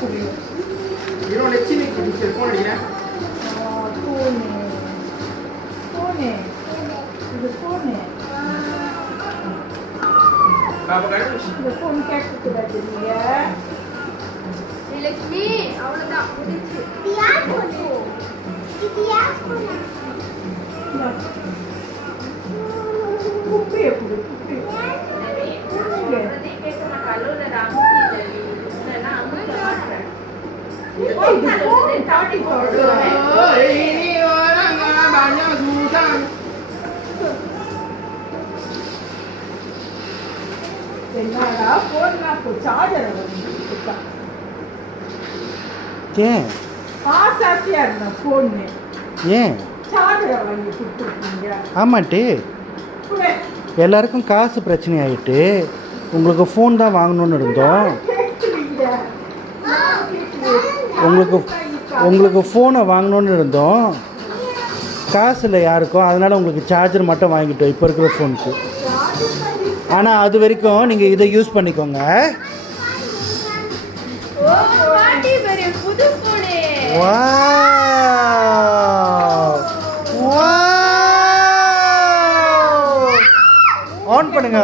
이런 애 치니 그 폰이야? 폰에 இது 폰에 Apa kan? இந்த 폰 கேட்குதா தெரியல லட்சுமி அவ்வளவுதான் முடிஞ்சு இது யார் போனு இது யார் போனு குப்பையை கொடு குப்பையை சொல்றதே கேட்க மாட்டா அலோல ராமுகி இல்லைன்னா அம்மா மாட்டேன் இது 폰 தாண்டி போடுறேன் ini orang banyak susah. என்னடா போன்ல சார்ஜர் வந்து ஏன் ஆசாசியா இருந்த போன்னு ஏன் சார்ஜரை வாங்கி கொடுத்துருக்கீங்க ஆமாட்டி எல்லாருக்கும் காசு பிரச்சனை ஆகிட்டு உங்களுக்கு ஃபோன் தான் வாங்கணும்னு இருந்தோம் உங்களுக்கு ஃபோனை வாங்கணும்னு இருந்தோம் காசு இல்லை யாருக்கும் அதனால் உங்களுக்கு சார்ஜர் மட்டும் வாங்கிட்டோம் இப்போ இருக்கிற ஃபோனுக்கு ஆனால் அது வரைக்கும் நீங்கள் இதை யூஸ் பண்ணிக்கோங்க ஓ பாட்டி பெரிய புது போனே ஆன் பண்ணுங்க